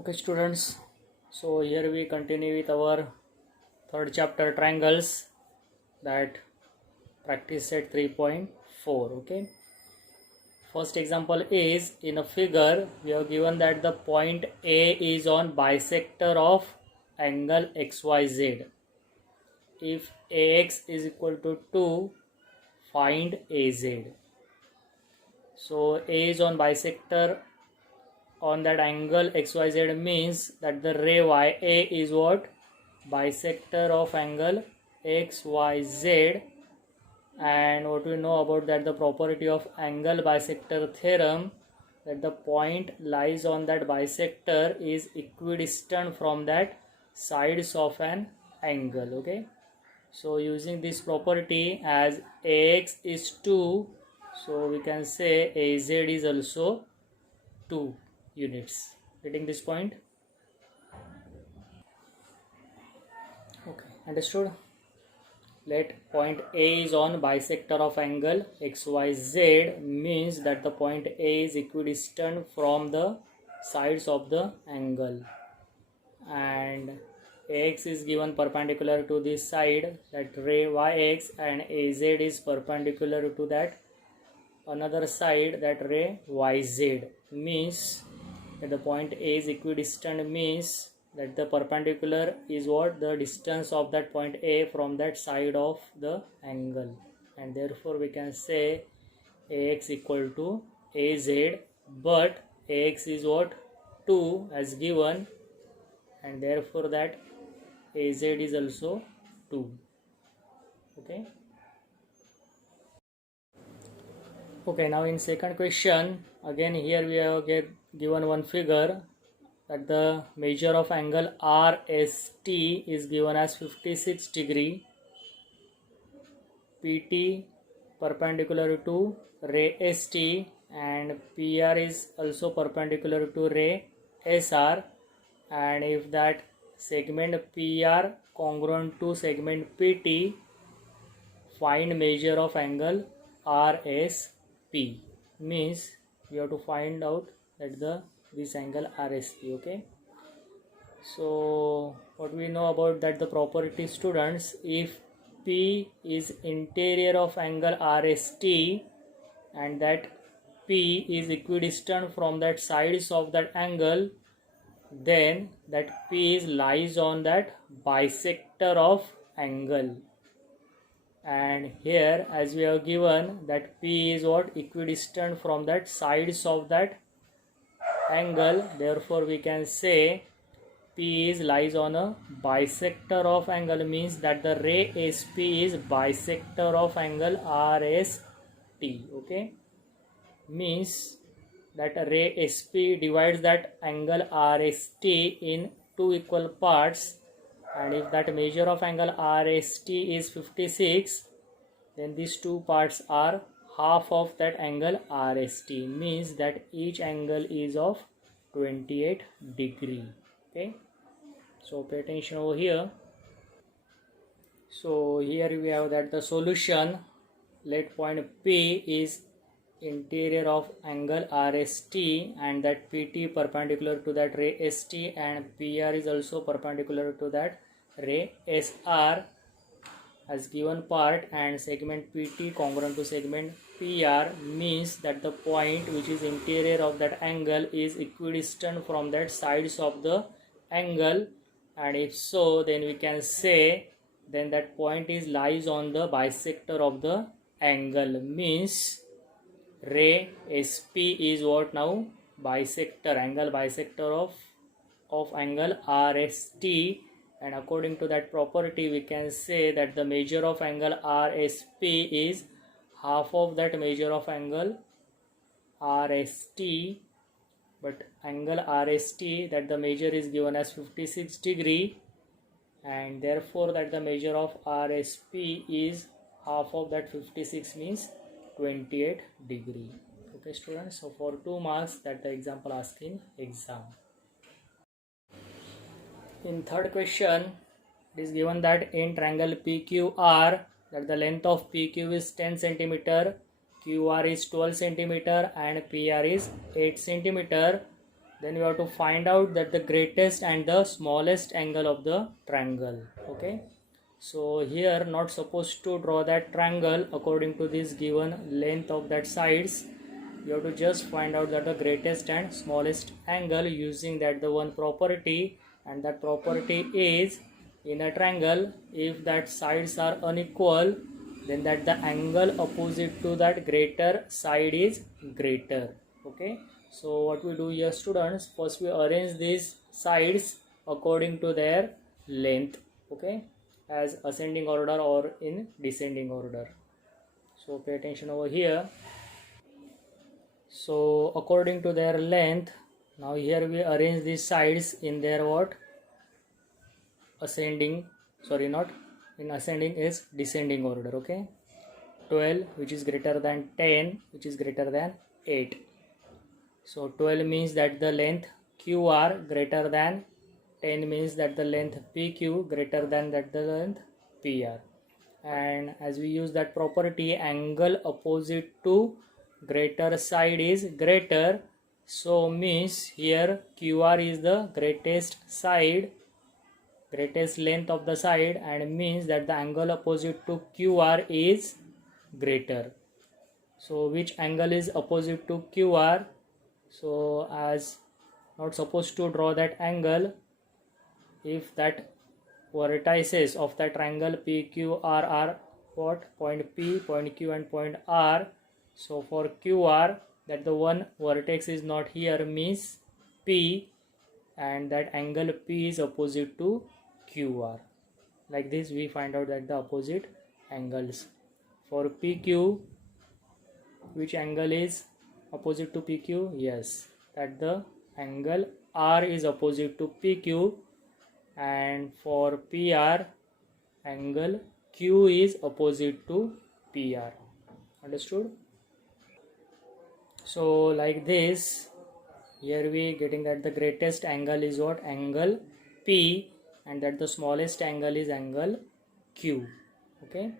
Okay students, so here we continue with our third chapter triangles, that practice set 3.4. okay, first example is, in a figure we have given that the point A is on bisector of angle XYZ. If AX is equal to 2, find AZ. So A is on bisector on that angle XYZ means that the ray YA is what? Bisector of angle XYZ. And what we know about that, the property of angle bisector theorem, that the point lies on that bisector is equidistant from that sides of an angle. Okay, so using this property, as AX is 2, so we can say AZ is also 2 units. Getting this point? Okay, understood? Let point A is on bisector of angle XYZ means that the point A is equidistant from the sides of the angle, and AX is given perpendicular to this side, that ray YX, and AZ is perpendicular to that another side, that ray YZ. Means that the point A is equidistant means that the perpendicular is what? The distance of that point A from that side of the angle, and therefore we can say AX equal to AZ, but AX is what? 2 as given, and therefore that AZ is also 2. okay. Okay, now in second question, again here we have given one figure, that the measure of angle RST is given as 56 degree, PT perpendicular to ray ST, and PR is also perpendicular to ray SR, and if that segment PR congruent to segment PT, find measure of angle RSP. Means we have to find out that this angle RSP. okay, so what we know about that, the property students, if P is interior of angle RST and that P is equidistant from that sides of that angle, then that P is lies on that bisector of angle. And here, as we have given that P is what? Equidistant from that sides of that angle, therefore we can say P is lies on a bisector of angle, means that the ray SP is bisector of angle RST. okay, means that ray SP divides that angle RST in two equal parts, and if that measure of angle RST is 56, then these two parts are half of that angle RST, means that each angle is of 28 degree. okay, so pay attention over here. So here we have that the solution, let point P is interior of angle RST and that PT perpendicular to that ray ST, and PR is also perpendicular to that ray SR as given part, and segment PT congruent to segment PR, means that the point which is interior of that angle is equidistant from that sides of the angle, and if so, then we can say then that point is lies on the bisector of the angle, means ray SP is what now? Bisector, angle bisector of angle RST, and according to that property we can say that the measure of angle RSP is half of that measure of angle RST, but angle RST, that the measure is given as 56 degree, and therefore that the measure of RSP is half of that 56, means 28 degree. okay students, so for 2 marks that the example asked in exam. In third question, it is given that in triangle PQR, that the length of PQ is 10 cm, QR is 12 cm and PR is 8 cm. then we have to find out that the greatest and the smallest angle of the triangle. Okay, so here not supposed to draw that triangle according to this given length of that sides. You have to just find out that the greatest and smallest angle using that the one property, and that property is in a triangle, if that sides are unequal, then that the angle opposite to that greater side is greater. Okay, so what we do here students, first we arrange these sides according to their length, okay, as ascending order or in descending order. So pay attention over here. So according to their length, now here we arrange these sides in their what, ascending, sorry, not in ascending, is descending order. Okay, 12 which is greater than 10 which is greater than 8. So 12 means that the length QR greater than 10 means that the length PQ greater than that the length PR. And as we use that property, angle opposite to greater side is greater, so means here QR is the greatest side, greatest length of the side, and means that the angle opposite to QR is greater. So which angle is opposite to QR? So as not supposed to draw that angle if that vertices of the triangle PQR are what, point P, point Q and point R. So for QR, that the one vertex is not here means P, and that angle P is opposite to QR. Like this we find out that the opposite angles. For PQ, which angle is opposite to PQ? Yes, that the angle R is opposite to PQ, and for PR, angle Q is opposite to PR. Understood? So like this, here we getting that the greatest angle is what, angle P, and that the smallest angle is angle Q. Okay,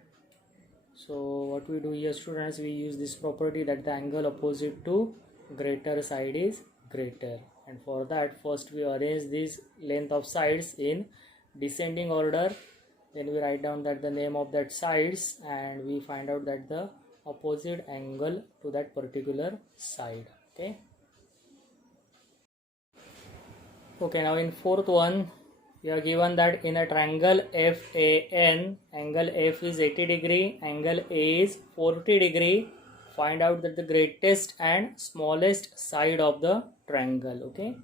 so what we do here students, we use this property that the angle opposite to greater side is greater, and for that first we arrange this length of sides in descending order, then we write down that the name of that sides, and we find out that the opposite angle to that particular side. Okay, okay, now in fourth one we are given that in a triangle FAN, angle F is 80 degree, angle A is 40 degree. Find out that the greatest and smallest side of the triangle. Okay,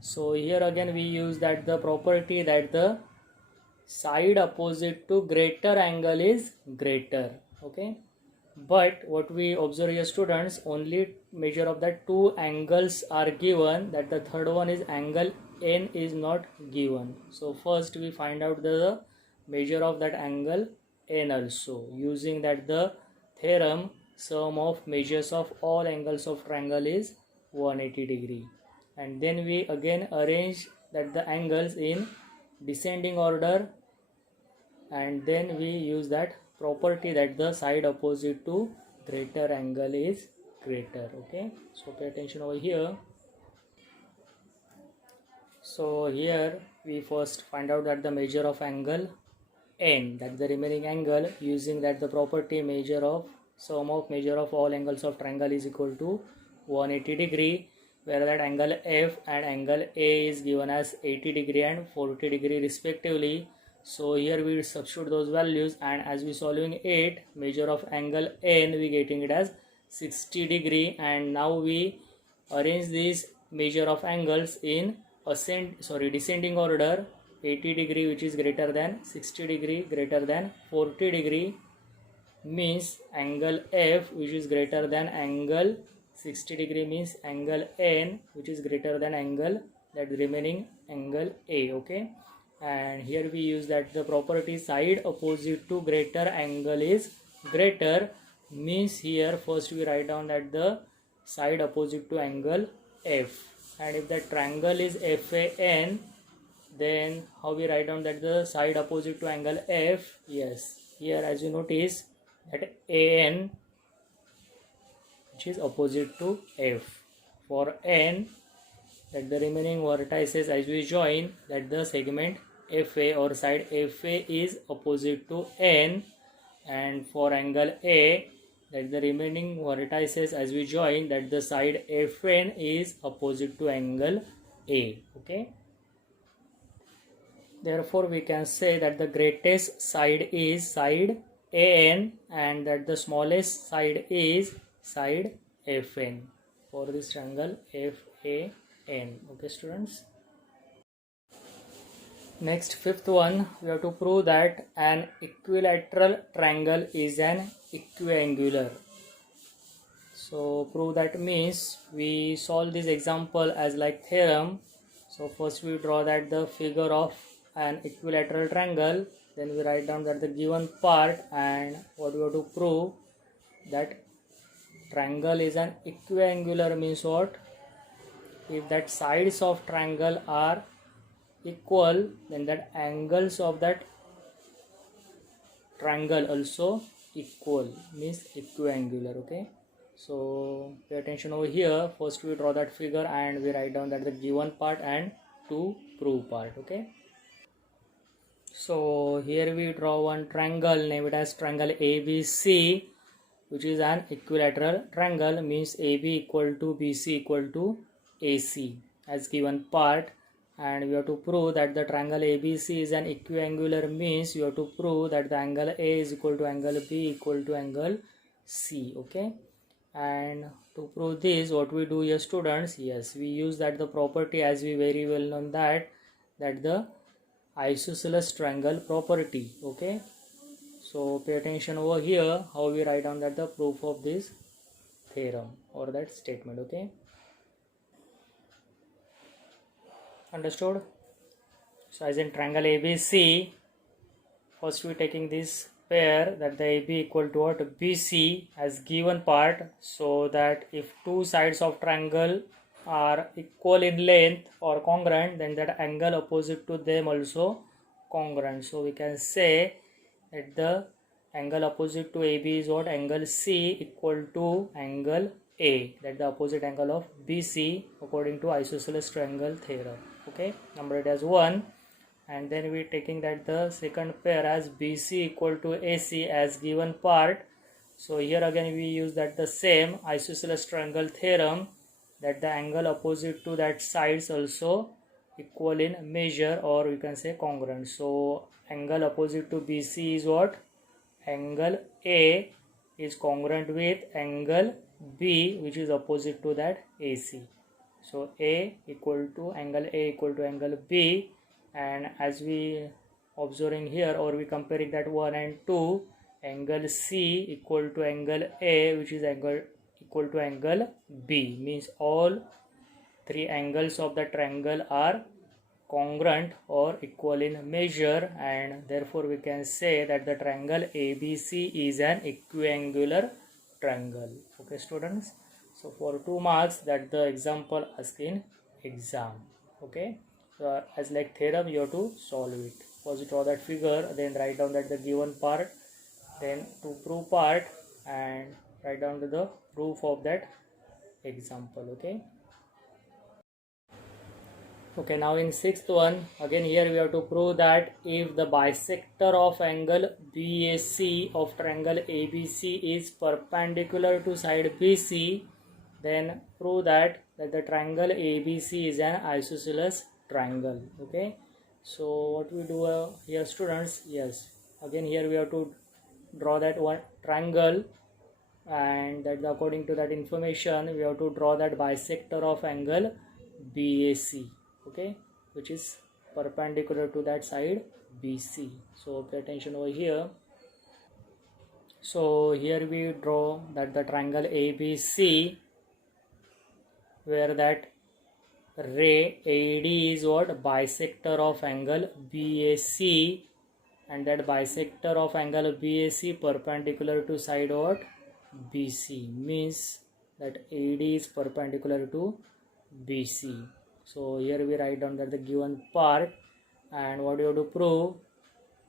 so here again we use that the property that the side opposite to greater angle is greater. Okay, but what we observe here students, only measure of that two angles are given, that the third one is angle N is not given. So first we find out the measure of that angle N also, using that the theorem sum of measures of all angles of triangle is 180 degree, and then we again arrange that the angles in descending order, and then we use that property that the side opposite to greater angle is greater. Okay, so pay attention over here. So here we first find out that the measure of angle N, that the remaining angle, using that the property measure of sum of measure of all angles of triangle is equal to 180 degree, where that angle F and angle A is given as 80 degree and 40 degree respectively. So here we substitute those values, and as we solving it, measure of angle N we getting it as 60 degree, and now we arrange this measure of angles in descending order. 80 degree which is greater than 60 degree greater than 40 degree means angle F which is greater than angle 60 degree means angle N which is greater than angle that remaining angle A. Okay, and here we use that the property side opposite to greater angle is greater, means here first we write down that the side opposite to angle F, and if the triangle is FAN, then how we write down that the side opposite to angle F? Yes, here as you notice that AN which is opposite to F. For N, that the remaining vertices as we join, that the segment FA or side FA is opposite to N, and for angle A, that the remaining vertices as we join, that the side FN is opposite to angle A. Okay. Therefore, we can say that the greatest side is side AN and that the smallest side is side FN for this triangle FAN. Okay, students. Next, fifth one, we have to prove that an equilateral triangle is an equiangular. So prove that means we solve this example as like theorem. So first we draw that the figure of an equilateral triangle, then we write down that the given part, and what we have to prove that triangle is an equiangular means what? If that sides of triangle are equal, then that angles of that triangle also equal means equiangular. Okay, so pay attention over here. First we draw that figure and we write down that the given part and to prove part. Okay, so here we draw one triangle, name it as triangle ABC, which is an equilateral triangle, means AB equal to BC equal to AC as given part, and we have to prove that the triangle ABC is an equiangular, means you have to prove that the angle A is equal to angle B equal to angle C. Okay, and to prove this, what we do here, students, yes, we use that the property as we very well know that the isosceles triangle property. Okay, so pay attention over here how we write down that the proof of this theorem or that statement. Okay, understood? So as in triangle ABC, first we taking this pair that the AB equal to what? BC as given part, so that if two sides of triangle are equal in length or congruent, then that angle opposite to them also congruent. So we can say that the angle opposite to AB is what? Angle C equal to angle A, that the opposite angle of BC according to isosceles triangle theorem. Okay, number it as 1, and then we taking that the second pair as BC equal to AC as given part. So here again we use that the same isosceles triangle theorem, that the angle opposite to that sides also equal in measure, or we can say congruent. So angle opposite to BC is what? Angle A is congruent with angle B, which is opposite to that AC. So A equal to angle A equal to angle B, and as we observing here or we comparing that 1 and 2, angle C equal to angle A, which is angle equal to angle B, means all three angles of the triangle are congruent or equal in measure, and therefore we can say that the triangle ABC is an equiangular triangle. Okay, students, so for 2 marks that the example asked in exam. Okay, so as like theorem you have to solve it. First draw that figure, then write down that the given part, then to prove part, and write down to the proof of that example. Okay, now in sixth one, again here we have to prove that if the bisector of angle BAC of triangle ABC is perpendicular to side BC, then prove that the triangle ABC is an isosceles triangle. Okay, so what we do here, students, yes, again here we have to draw that one triangle, and that according to that information we have to draw that bisector of angle BAC. Okay, which is perpendicular to that side BC. So pay attention over here. So here we draw that the triangle ABC, where that ray AD is what? Bisector of angle BAC, and that bisector of angle BAC perpendicular to side what? BC, means that AD is perpendicular to BC. So here we write down that the given part, and what you have to prove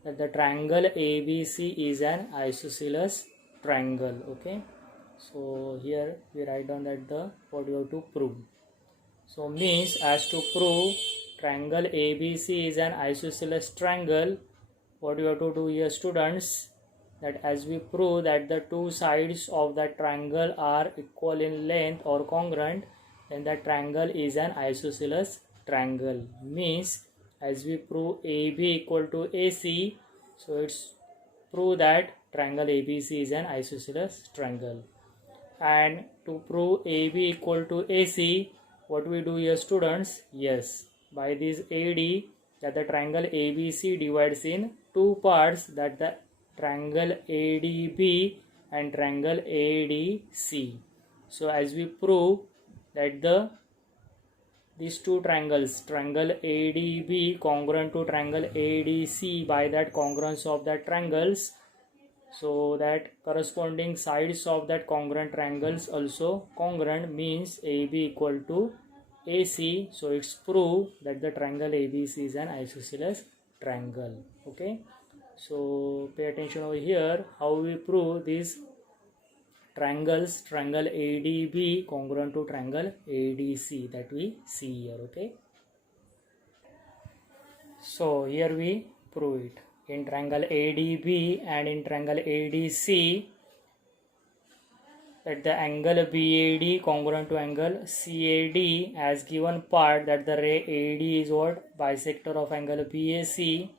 that the triangle ABC is an isosceles triangle. Okay, so here we write down that the what you have to prove. So means as to prove triangle ABC is an isosceles triangle, what you have to do here students, that as we prove that the two sides of that triangle are equal in length or congruent, then that triangle is an isosceles triangle. Means as we prove AB equal to AC, so it's prove that triangle ABC is an isosceles triangle. And to prove AB equal to AC, what we do here students, yes, by this AD, that the triangle ABC divides in two parts, that the triangle ADB and triangle ADC. So as we prove that these two triangles, triangle ADB congruent to triangle ADC by that congruence of that triangles, so that corresponding sides of that congruent triangles also congruent, means AB equal to AC. So it's proved that the triangle ABC is an isosceles triangle. Okay, so pay attention over here how we prove these triangles, triangle ADB congruent to triangle ADC, that we see here. Okay, so here we prove it. In triangle ADB and in triangle ADC, that the angle BAD congruent to angle CAD, as given part that the ray AD is what? Bisector of angle BAC,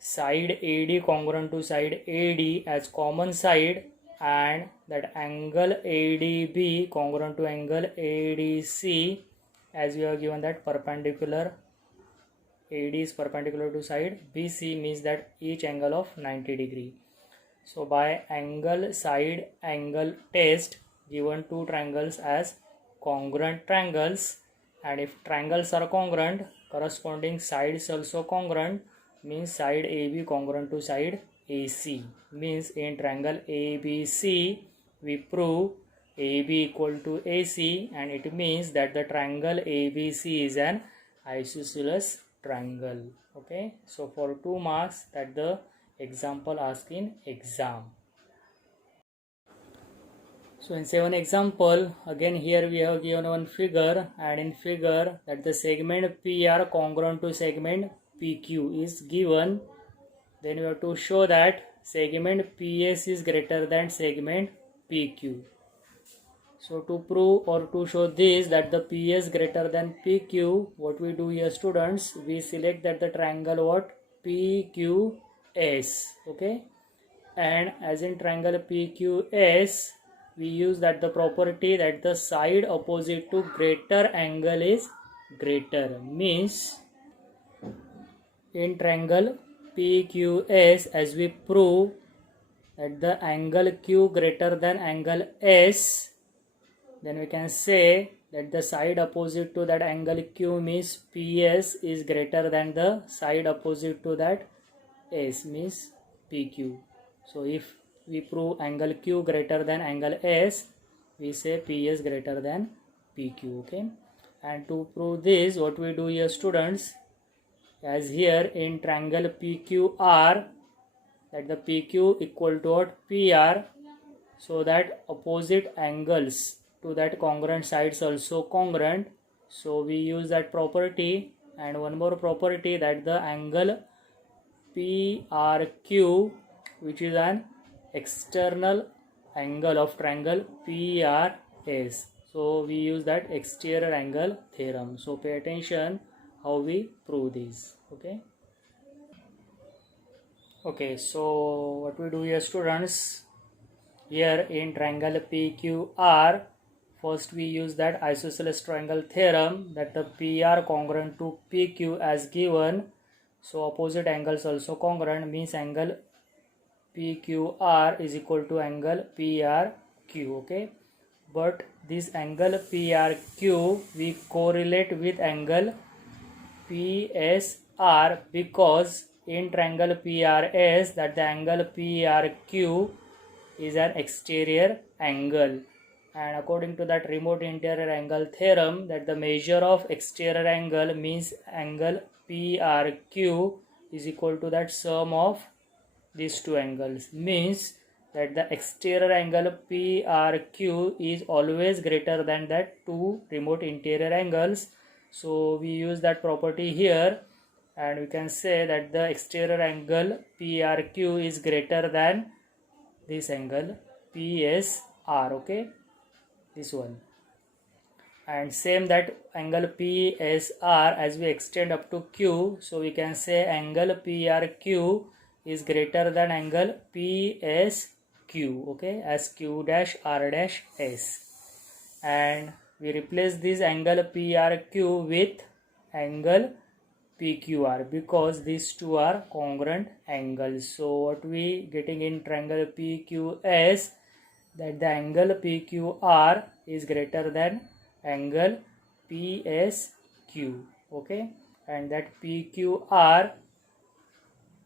side AD congruent to side AD as common side, and that angle ADB congruent to angle ADC, as we have given that perpendicular, AD is perpendicular to side BC, means that each angle of 90 degree. So by angle side angle test, given two triangles as congruent triangles, and if triangles are congruent, corresponding sides also congruent, means side AB congruent to side AC. Means in triangle ABC we prove AB equal to AC, and it means that the triangle ABC is an isosceles triangle. Okay, so for 2 marks, that the example asked in exam. So in 7 example, again here we have given one figure, and in figure that the segment PR congruent to segment PQ is given. Then we have to show that segment PS is greater than segment PQ. So to prove or to show this, that the PS greater than PQ, what we do here students, we select that the triangle what? PQS. Okay, and as in triangle PQS, we use that the property that the side opposite to greater angle is greater. Means in triangle PQS, as we prove that the angle Q greater than angle S, then we can say that the side opposite to that angle Q means PS is greater than the side opposite to that S, means PQ. So if we prove angle Q greater than angle S, we say PS greater than PQ. Okay, and to prove this, what we do here students, as here in triangle PQR, that the PQ equal to what? PR, so that opposite angles to that congruent sides also congruent. So we use that property, and one more property, that the angle PRQ, which is an external angle of triangle PRS. So we use that exterior angle theorem. So pay attention how we prove this. Okay, so what we do here students, here in triangle PQR, first we use that isosceles triangle theorem, that the PR congruent to PQ as given. So opposite angles also congruent, means angle PQR is equal to angle PRQ. Okay, but this angle PRQ we correlate with angle PSR, because in triangle PRS, that the angle PRQ is an exterior angle, and according to that remote interior angle theorem, that the measure of exterior angle means angle PRQ is equal to that sum of these two angles, means that the exterior angle PRQ is always greater than that two remote interior angles. So we use that property here, and we can say that the exterior angle PRQ is greater than this angle PSR, okay, this one. And same that angle PSR, as we extend up to Q, so we can say angle PRQ is greater than angle PSQ, okay, as Q dash R dash S. And we replace this angle PRQ with angle PQR because these two are congruent angles. So what we getting in triangle PQS, that the angle PQR is greater than angle PSQ, okay, and that PQR,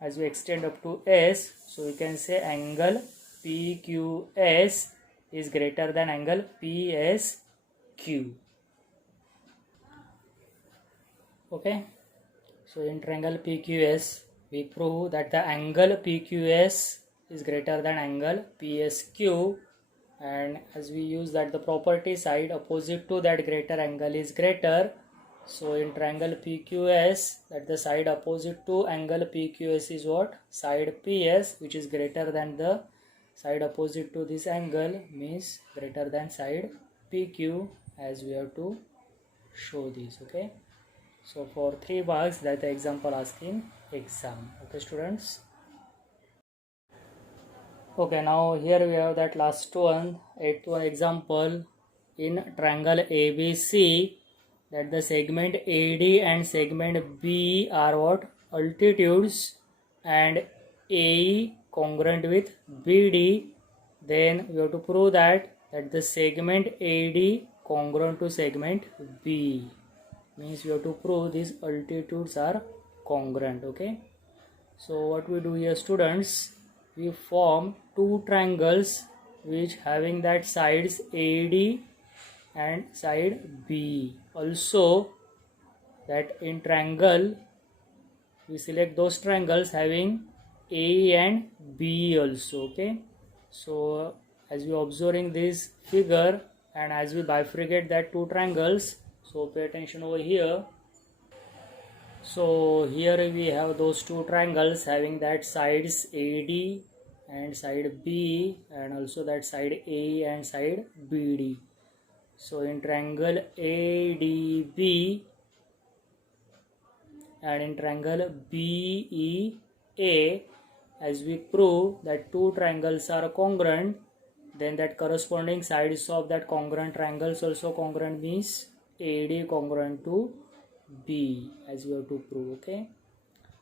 as we extend up to S, so we can say angle PQS is greater than angle PSQ, okay. So in triangle PQS, we prove that the angle PQS is greater than angle PSQ, and as we use that the property side opposite to that greater angle is greater. So in triangle PQS, that the side opposite to angle PQS is what? Side PS, which is greater than the side opposite to this angle, means greater than side PQ, as we have to show this, okay. So for 3 marks, that the example asking exam, okay students. Okay, now here we have that last one, 8th one example. In triangle ABC, that the segment AD and segment B are what? Altitudes, and AE congruent with BD. Then we have to prove that the segment AD congruent to segment B. Means we have to prove these altitudes are congruent, okay. So what we do here students, we form two triangles which having that sides AD and side B. Also that in triangle we select those triangles having A and B also, okay. So as we observing this figure and as we bifurcate that two triangles, so pay attention over here. So here we have those two triangles having that sides AD and side B, and also that side A and side BD. So in triangle ADB and in triangle BEA, as we prove that two triangles are congruent, then that corresponding sides of that congruent triangles also congruent, means AD congruent to B, as you have to prove, okay.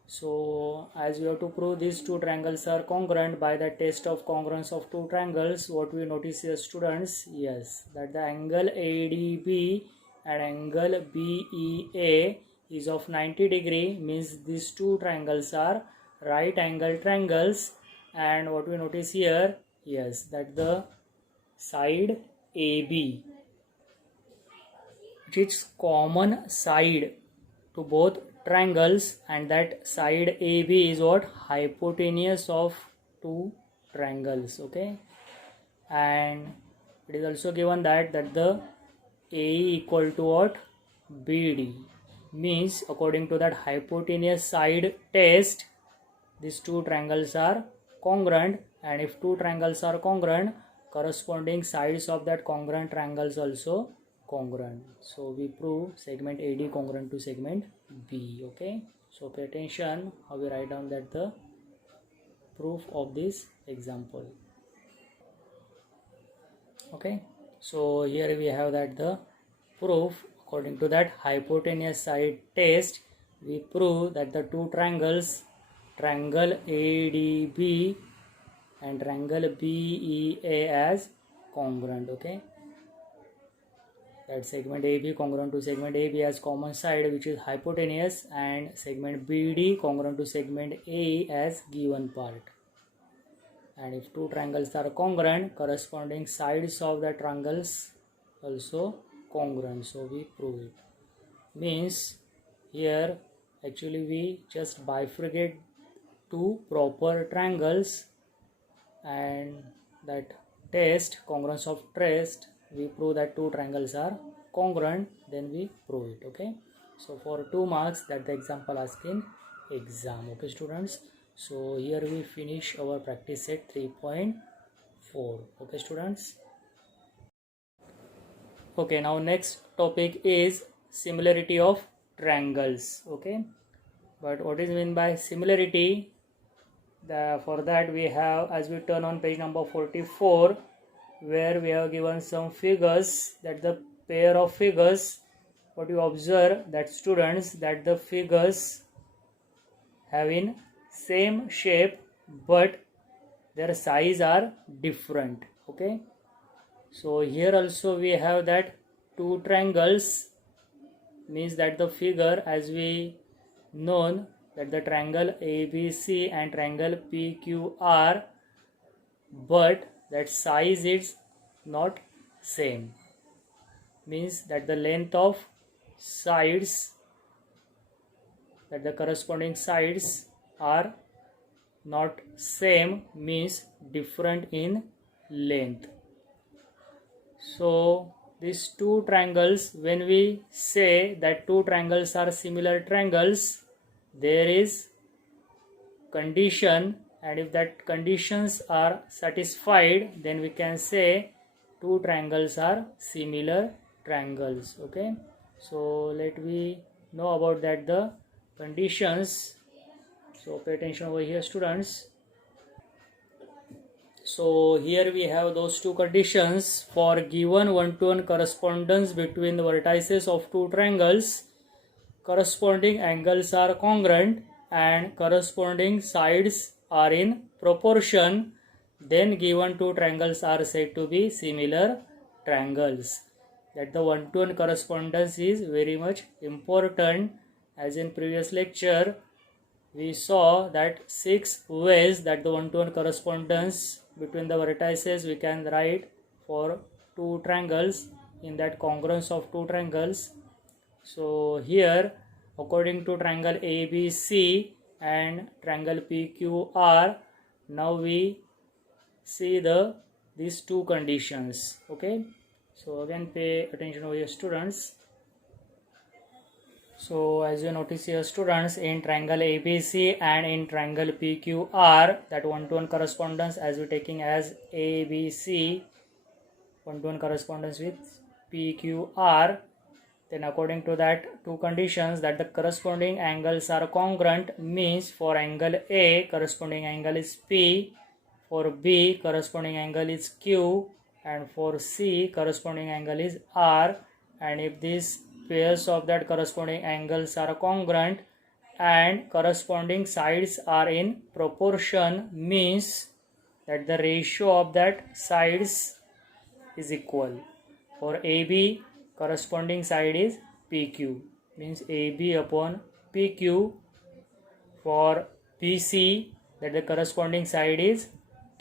So as we have to prove these two triangles are congruent by the test of congruence of two triangles, what we notice here students, yes, that the angle ADB and angle BEA is of 90 degree, means these two triangles are right angle triangles. And what we notice here, yes, that the side AB, which is common side to both triangles, and that side AB is what? Hypotenuse of two triangles, okay. And it is also given that the AE equal to what? BD, means according to that hypotenuse side test, these two triangles are congruent, and if two triangles are congruent, corresponding sides of that congruent triangles also congruent. So we prove segment AD congruent to segment B, okay. So pay attention how we write down that the proof of this example, okay. So here we have that the proof according to that hypotenuse side test, we prove that the two triangles, triangle ADB and triangle BEA, as congruent, okay. That segment AB congruent to segment AB as common side, which is hypotenuse, and segment BD congruent to segment A as given part. And if two triangles are congruent, corresponding sides of the triangles also congruent, so we prove it. Means here actually we just bifurcate two proper triangles, and that test, congruence of test, we prove that two triangles are congruent, then we prove it, okay. So for 2 marks, that the example asked in exam. Okay students, so here we finish our practice set 3.4. okay students. Okay, now next topic is similarity of triangles. Okay, but what is meant by similarity? For that we have, as we turn on page number 44, where we have given some figures, that the pair of figures, what you observe that students, that the figures having same shape but their size are different. Okay, so here also we have that two triangles, means that the figure, as we known that the triangle ABC and triangle PQR, but that size is not same, means that the length of sides, that the corresponding sides are not same, means different in length. So these two triangles, when we say that two triangles are similar triangles, there is condition, and if that conditions are satisfied, then we can say two triangles are similar triangles. Okay, so let me know about that the conditions. So pay attention over here students. So here we have those two conditions. For given one-to-one correspondence between the vertices of two triangles, corresponding angles are congruent and corresponding sides are in proportion, then given two triangles are said to be similar triangles. That the one-to-one correspondence is very much important. As in previous lecture, we saw that 6 ways that the one-to-one correspondence between the vertices we can write for two triangles, in that congruence of two triangles. So here, according to triangle ABC and triangle PQR, now we see these two conditions. Okay, so again pay attention over here students. So as you notice here students, in triangle ABC and in triangle PQR, that one-to-one correspondence, as we taking as ABC, one-to-one correspondence with PQR, then according to that two conditions, that the corresponding angles are congruent, means for angle A corresponding angle is P, for B corresponding angle is Q, and for C corresponding angle is R. And if these pairs of that corresponding angles are congruent and corresponding sides are in proportion, means that the ratio of that sides is equal. For AB, corresponding side is PQ, means AB upon PQ. For BC, that the corresponding side is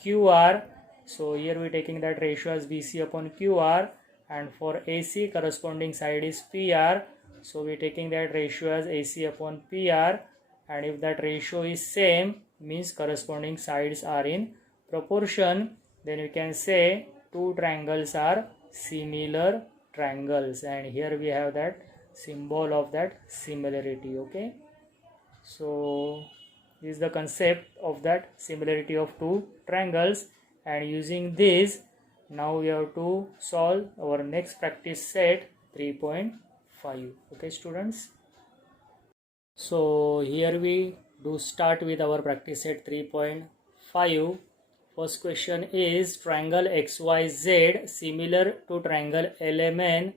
QR, so here we are taking that ratio as BC upon QR. And for AC, corresponding side is PR, so we are taking that ratio as AC upon PR. And if that ratio is same, means corresponding sides are in proportion, then we can say two triangles are similar triangles. And here we have that symbol of that similarity. Okay, so this is the concept of that similarity of two triangles, and using this, now we have to solve our next practice set 3.5. okay students, so here we do start with our practice set 3.5. First question is triangle XYZ similar to triangle LMN.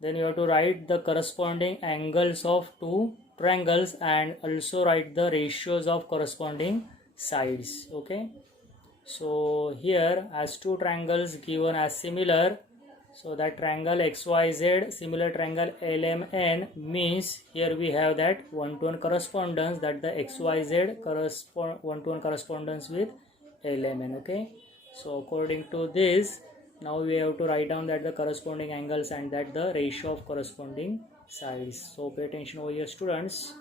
Then you have to write the corresponding angles of two triangles and also write the ratios of corresponding sides. Okay, so here as two triangles given as similar, so that triangle XYZ similar triangle LMN, means here we have that one-to-one correspondence, that the XYZ correspond one-to-one correspondence with LMN. Okay, so according to this, now we have to write down that the corresponding angles and that the ratio of corresponding sides. So pay attention over here students.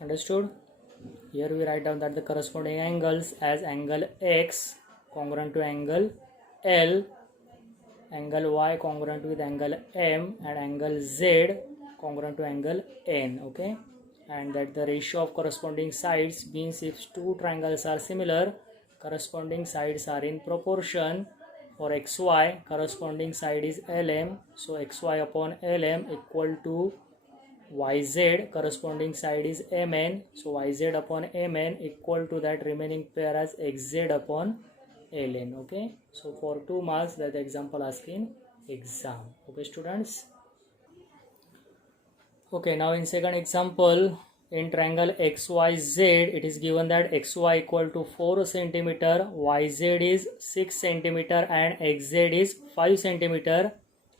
Understood? Here we write down that the corresponding angles as angle X congruent to angle L, angle y congruent with angle M and angle Z congruent to angle N. Okay, and that the ratio of corresponding sides means if two triangles are similar, corresponding sides are in proportion. For xy, corresponding side is LM, so xy upon LM equal to yz, corresponding side is mn, so yz upon mn equal to that remaining pair as xz upon ln. Okay, so for 2 marks that the example asked in exam. Okay students. Okay, now in second example, in triangle XYZ, it is given that XY equal to 4 centimeter, YZ is 6 centimeter and XZ is 5 centimeter.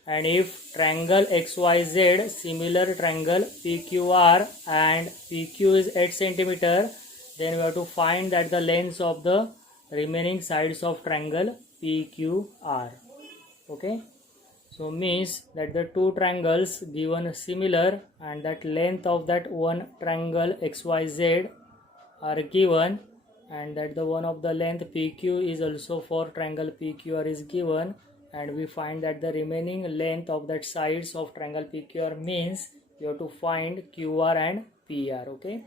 And if triangle XYZ, similar triangle PQR and PQ is 8 centimeter, then we have to find that the lengths of the remaining sides of triangle PQR. Okay. So means that the two triangles given similar and that length of that one triangle XYZ are given, and that the one of the length PQ is also for triangle PQR is given, and we find that the remaining length of that sides of triangle PQR means you have to find QR and PR. Okay,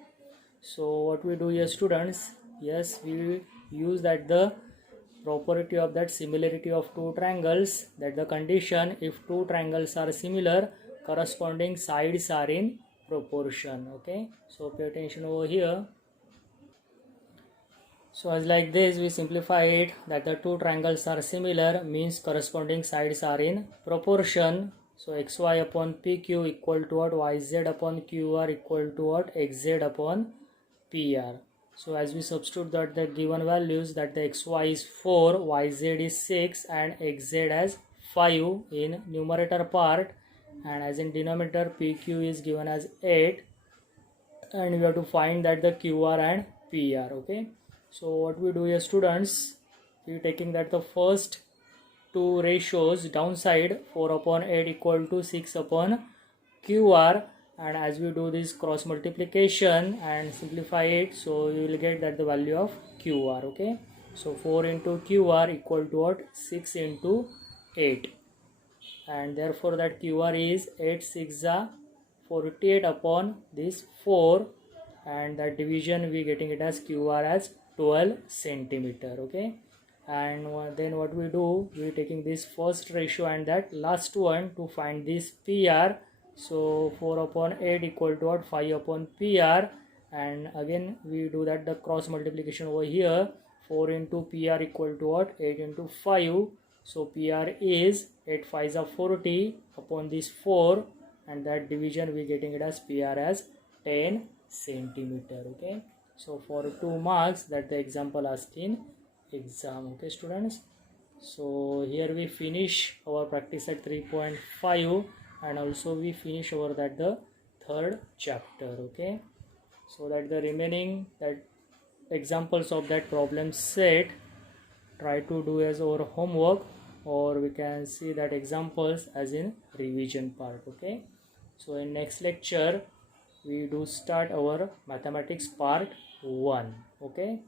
so what we do here students, yes, we use that the property of that similarity of two triangles, that the condition if two triangles are similar, corresponding sides are in proportion. Okay, so pay attention over here. So as like this we simplify it, that the two triangles are similar means corresponding sides are in proportion. So xy upon pq equal to what, yz upon qr equal to what, xz upon pr. So as we substitute that the given values, that the xy is 4, yz is 6 and xz as 5 in numerator part, and as in denominator pq is given as 8, and we have to find that the qr and pr. Okay, so what we do here students, we taking that the first two ratios downside, 4 upon 8 equal to 6 upon qr, and as we do this cross multiplication and simplify it, so you will get that the value of qr. Okay, so 4 into qr equal to what, 6 into 8, and therefore that qr is 8 6 48 upon this 4, and that division we getting it as qr as 12 centimeter. Okay, and then what we do, we taking this first ratio and that last one to find this PR. So 4 upon 8 equal to what, 5 upon PR, and again we do that the cross multiplication over here, 4 into PR equal to what, 8 into 5, so PR is 8 5s are 40 upon this 4, and that division we getting it as PR as 10 centimeter. Okay, so for 2 marks that the example asked in exam. Okay students, so here we finish our practice at 3.5, and also we finish over that the third chapter. Okay, so that the remaining that examples of that problem set, try to do as our homework, or we can see that examples as in revision part. Okay, so in next lecture we do start our mathematics part 1. Okay.